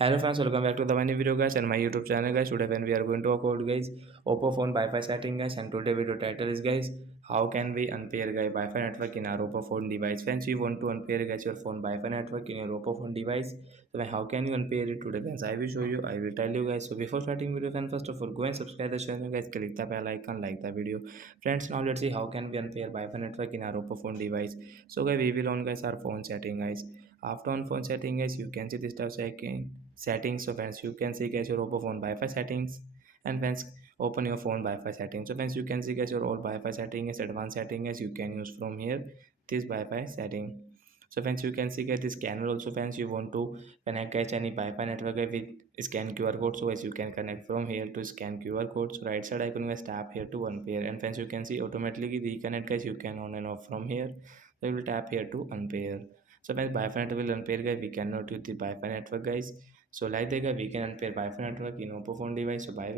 Hello friends, welcome back to the new video guys and my YouTube channel guys. Today when we are going to talk about guys Oppo phone Wi-Fi setting guys, and today video title is guys how can we unpair guys Wi-Fi network in our Oppo phone device. Friends, you want to unpair guys your phone Wi-Fi network in your Oppo phone device. So how can you unpair it today guys? I will show you. I will tell you guys. So before starting video, friends, first of all go and subscribe the channel guys. Click the bell icon, like the video. Friends, now let's see how can we unpair Wi-Fi network in our Oppo phone device. So guys, we will on guys our phone setting guys. After on phone setting guys, you can see this tab second settings. So friends, you can see guys your Oppo phone Wi-Fi settings, and friends, open your phone Wi-Fi settings. So friends, you can see guys your all Wi-Fi setting is advanced setting as you can use from here this Wi-Fi setting. So friends, you can see guys this scanner also. Friends, you want to connect guys any Wi-Fi network with scan QR code, so as you can connect from here to scan QR code. So right side icon guys, tap here to unpair, and friends, you can see automatically reconnect guys, you can on and off from here. So you will tap here to unpair. So when Wi-Fi network will unpair guys, we cannot use the Wi-Fi network guys. So like that guys, we can unpair Wi-Fi network in Oppo phone device. So bye guys.